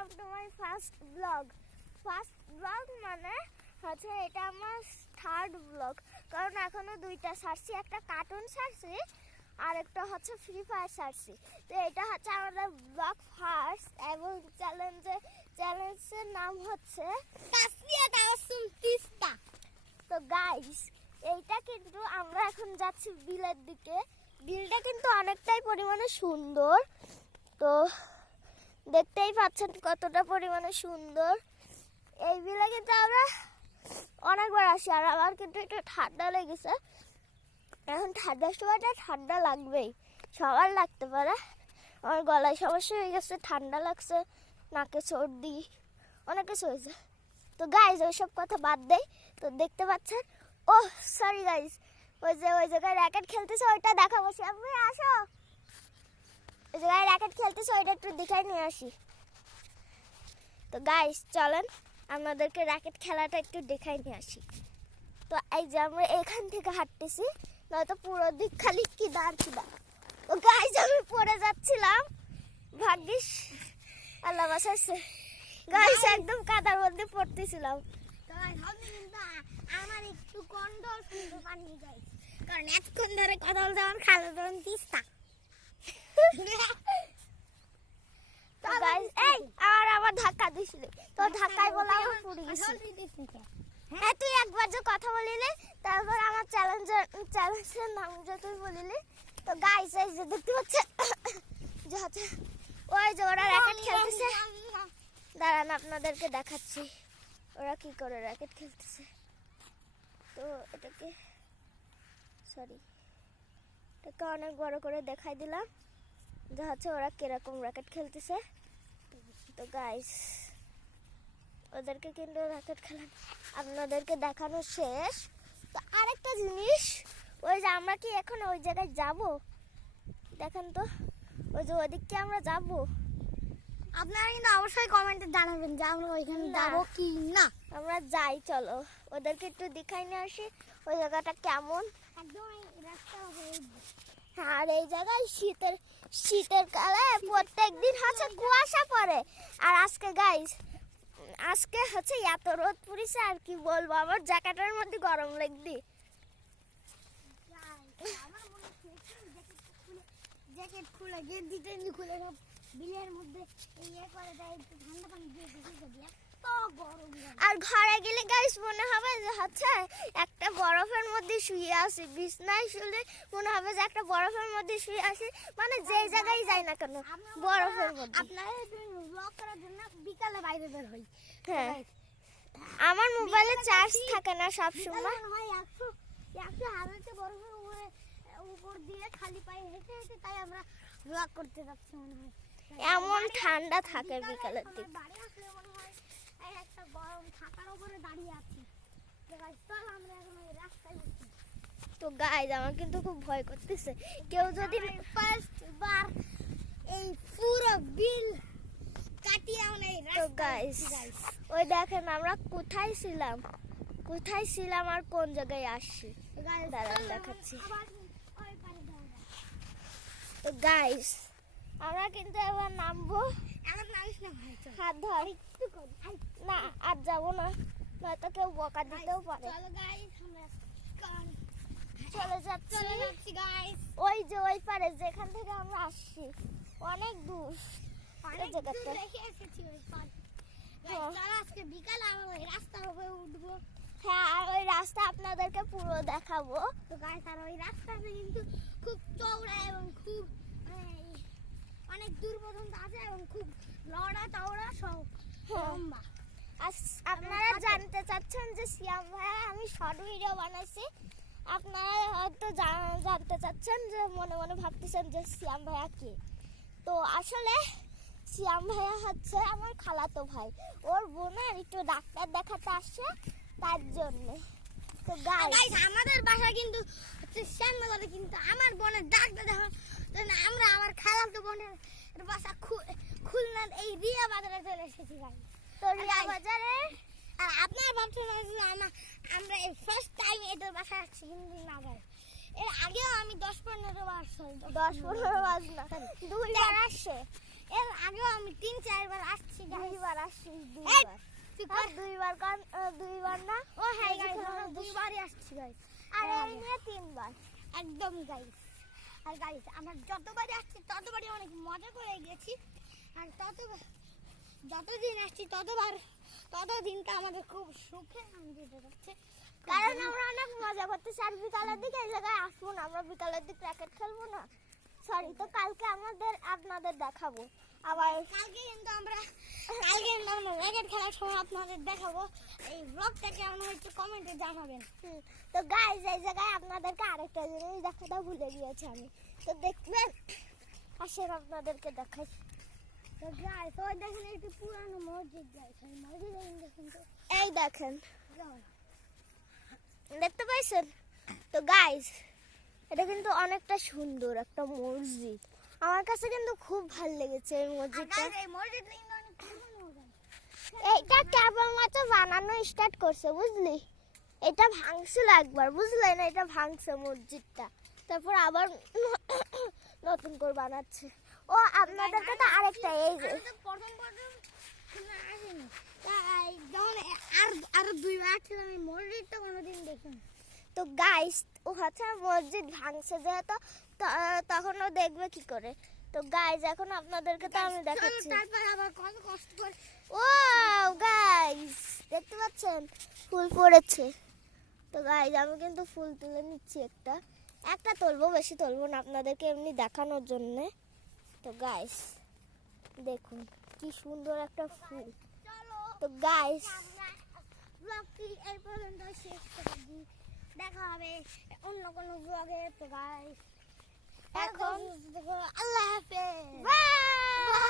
Welcome to my first blog. মানে হচ্ছে এটা আমার থার্ড ব্লগ, কারণ এখনো দুইটা ছাড়ছি, একটা কার্টুন ছাড়ছি আর একটা হচ্ছে ফ্রি ফায়ার ছাড়ছি। তো এটা হচ্ছে আমাদের ব্লগ ফার্স্ট এবং চ্যালেঞ্জের নাম হচ্ছে তো গাইস, এইটা কিন্তু আমরা এখন যাচ্ছি বিলের দিকে। বিলটা কিন্তু অনেকটাই পরিমাণে সুন্দর, তো দেখতেই পাচ্ছেন কতটা পরিমাণে সুন্দর। এই বিলে কিন্তু আমরা অনেকবার আসি, আর আমার কিন্তু একটু ঠান্ডা লেগেছে। এখন ঠান্ডার সময়টা ঠান্ডা লাগবেই, সবার লাগতে পারে। আমার গলায় সমস্যা হয়ে গেছে, ঠান্ডা লাগছে, নাকে সর্দি, অনেক কিছু হয়েছে। তো গাইজ ওইসব কথা বাদ দেই। তো দেখতে পাচ্ছেন, ও সরি গাইজ, ওই জায়গায় র্যাকেট খেলতেছে, ওইটা দেখাবো। আমি আসো, ওই জায়গায় র্যাকেট খেলতেছে, ওইটা একটু দেখাই নিয়ে আসি। তো গাইজ চলেন আপনাদেরকে র্যাকেট খেলাটা একটু দেখাই নিয়ে আসি। তো এই যে আমরা এখান থেকে হাঁটতেছি, নয়তো পুরো দিক খালি কিদার। তো গাইজ আমি পড়ে যাচ্ছিলাম, ভাগ্যিস আল্লাহ বাঁচাইছে। গাইজ একদম কাদার মধ্যে পড়তেছিলাম। আমার একটু কন্ট্রোল শুনতে পারিনি গাইস, কারণ এতক্ষণ ধরে কথা বলতে আমার খালো ধরুন তিস্তা। তো গাইজ এই আমার ধাক্কা দিছিল, তো ধাক্কায় বলে আমি পড়ে গেছি। হ্যাঁ তুই একবার যে কথা বলিলি, তারপর আমার চ্যালেঞ্জের নাম যে তুই বলিলি। তো গাইজ এই যে দেখতে পাচ্ছেন যে হচ্ছে ওই যে ওরা র্যাকেট খেলতেছে, দাঁড়ান আপনাদেরকে দেখাচ্ছি ওরা কি করে র্যাকেট খেলতেছে। তো এটাকে অনেক বড় করে দেখাই দিলাম যে হচ্ছে ওরা কিরকম র্যাকেট খেলতেছে। তো গাইস ওদেরকে কিন্তু র্যাকেট খেলা আপনাদেরকে দেখানো শেষ। তো আরেকটা জিনিস, ওই যে আমরা কি এখন ওই জায়গায় যাব? দেখেন তো, ওই যে ওদিককে আমরা যাব। আপনারা কিন্তু অবশ্যই কমেন্টে জানাবেন যে আমরা ওইখানে যাব কি না। আমরা যাই, চলো ওদেরকে একটু দেখাই নিয়ে আসি ওই জায়গাটা কেমন। একদম এই রাস্তা হয়ে আর এই জায়গায় শীতের কালে প্রত্যেকদিন হচ্ছে কুয়াশা পড়ে। আর আজকে হচ্ছে এত রোদ পড়েছে, আর কি বলবো, আমার জ্যাকেটের মধ্যে গরম লাগবে। আমার মনে হচ্ছে জ্যাকেট খুলে গেঞ্জিটা খুলে সব বিলের মধ্যে ইয়ে করে দেয়, একটু ঠান্ডা পানি দিয়ে দিয়ে তো গরম। আর ঘরে গেলে গাইস মনে হবে যে হচ্ছে একটা বরফের মধ্যে শুয়ে আছি, বিছনায় শুলে মনে হবে যে একটা বরফের মধ্যে শুয়ে আছি, মানে যেই জায়গায় যাই না কেন বরফের মধ্যে। আপনারা ব্লগ করার জন্য বিকালে বাইরে বের হই। হ্যাঁ, আমার মোবাইলে চার্জ থাকে না সব সময়। হয় 100 হাজারটা বরফের উপর দিয়ে খালি পায়ে হেঁটে হেঁটে, তাই আমরা ব্লগ করতে যাচ্ছি। মনে হয় এমন ঠান্ডা থাকে বিকালের দিকে। বাড়ি আসলে মনে হয় একটা গরম থাকার উপরে দাঁড়িয়ে আছি। চল আমরা এখন ওই রাস্তায় উঠি। তো গাইজ আমার কিন্তু খুব ভয় করতেছে, কেউ যদি ফার্স্ট বার এই পুরো বিল কাটিয়ে আমরা এই তো রাস্তায় গাইজ ওই দেখেন আমরা কোথায় ছিলাম আর কোন জায়গায় আসছি, দাঁড়ান দেখাচ্ছি। তো গাইজ আমরা কিন্তু এবার নামবো। আমার নামিস না ভাই, চল হাত ধর। না আর যাবো না, নয়তো কেউ বকা দিতেও পারে। চলো গাইস, আমরা চলে যাচ্ছি গাইস। ওই যে ওই পারে যেখান থেকে আমরা আসছি, অনেক দূর। অনেক দূর জায়গাটা রেখে এসেছি ওই পার। হ্যাঁ। চলো আজকে বিকালে আমরা ওই রাস্তার উপরে উঠবো। হ্যাঁ, আর ওই রাস্তা আপনাদেরকে পুরো দেখাবো। তো গাইস, আর ওই রাস্তাটা কিন্তু খুব চওড়া এবং খুব অনেক দূর পর্যন্ত আছে এবং খুব চওড়া সব লম্বা। আপনারা জানতে চাচ্ছেন যে সিয়াম ভাইয়া আমি শর্ট ভিডিও বানাইছি। আপনারা হয়তো জানতে চাচ্ছেন যে মনে মনে ভাবতেছেন যে সিয়াম ভাইয়া কে। তো আসলে সিয়াম ভাইয়া হচ্ছে আমার খালাতো ভাই, ওর বোনের একটু ডাক্তার দেখাতে আসছে, তার জন্য। তো গাইস আমাদের বাসা কিন্তু হচ্ছে শ্যামনগরে, কিন্তু আমার বোনের ডাক্তার দেখানোর জন্য আমরা আমার খালাতো বোনের বাসা খুলনার এই রিয়া বাজারে চলে এসেছি গাইস। তো রিয়া বাজারে আর আপনার ভাবছেন আমরা এই ফার্স্ট টাইম এদের বাসায় আসছি, কিন্তু না গাইস, এর আগেও আমি 10-15 বার 10-15 বার না, 2 বার আসছে। এর আগেও আমি 3-4 বার আসছি guys। দুইবার আসছিস এই, দুইবার তুই আর দুইবার কারণ দুইবার না ও হ্যাঁ এই যে গাইস এখানে আমরা আমাদের- দুইবারই আসছি গাইস। আর এই নিয়ে তিনবার। একদম গাইস। আর গাইস আমরা যতবারই আসছি ততবারই অনেক মজা করে গেছি। আর যতদিন আসছি ততদিনটা আমাদের খুব সুখে আনন্দিত যাচ্ছে। কারণ আমরা অনেক মজা করতেছি আর বিকালের দিকে এই জায়গায় আসবো না, আমরা বিকালের দিকে র্যাকেট খেলবো না, সরি। তো কালকে আপনাদের দেখাবো আবার। কালকে কিন্তু আমরা র্যাকেট খেলার সময় আপনাদের দেখাবো। এই ব্লগটা কেমন হয়েছে কমেন্টে জানাবেন। তো গাইজ এই জায়গায় আপনাদেরকে আরেকটা জিনিস দেখাতে ভুলে গিয়েছি আমি, তো দেখবেন আসেন আপনাদেরকে দেখাই। তো গাইস ওই দেখেন একটু পুরানো মসজিদ গাইস। এই মসজিদে দেখেন তো এই দেখেন, যাও। দেখতে পাইছেন? তো গাইজ এটা কিন্তু অনেকটা সুন্দর একটা মসজিদ, আমার কাছে কিন্তু খুব ভালো লেগেছে এই আর মসজিদটা। গাইস এই মসজিদটা কিন্তু অনেক পুরানো গাইস। এইটা কেবলমাত্র বানানো স্টার্ট করছে বুঝলি, এটা ভাঙছিল একবার, বুঝলেন? এটা ভাঙছে মসজিদটা, তারপর আবার নতুন করে বানাচ্ছে। ও আপনাদেরকে তো আরেকটা এই যে আমি তো প্রথম শুনে আসিনি। তাই যখন আরো দুইবার ছিলাম এই মসজিদটা কোনোদিন দেখিনি। তো গাইস ও হচ্ছে মসজিদ ভাঙছে যেহেতু তখন ও দেখবে কি করে। তো গাইস এখন আপনাদেরকে তো আমি দেখাচ্ছি। তারপর আবার কত কষ্ট করে ও গাইস দেখতে পাচ্ছেন ফুল পড়েছে। তো গাইস আমি কিন্তু ফুল তুলে নিচ্ছি, একটা তুলবো, বেশি তুলবো না, আপনাদেরকে এমনি দেখানোর জন্য। তো গাইস দেখুন কি সুন্দর একটা ফুল। চলো তো গাইস আমরা ব্লগটি এই পর্যন্ত শেষ করে দিই। দেখা হবে অন্য কোনো ব্লগে। তো গাইস এখন আল্লাহ হাফেজ। বাই।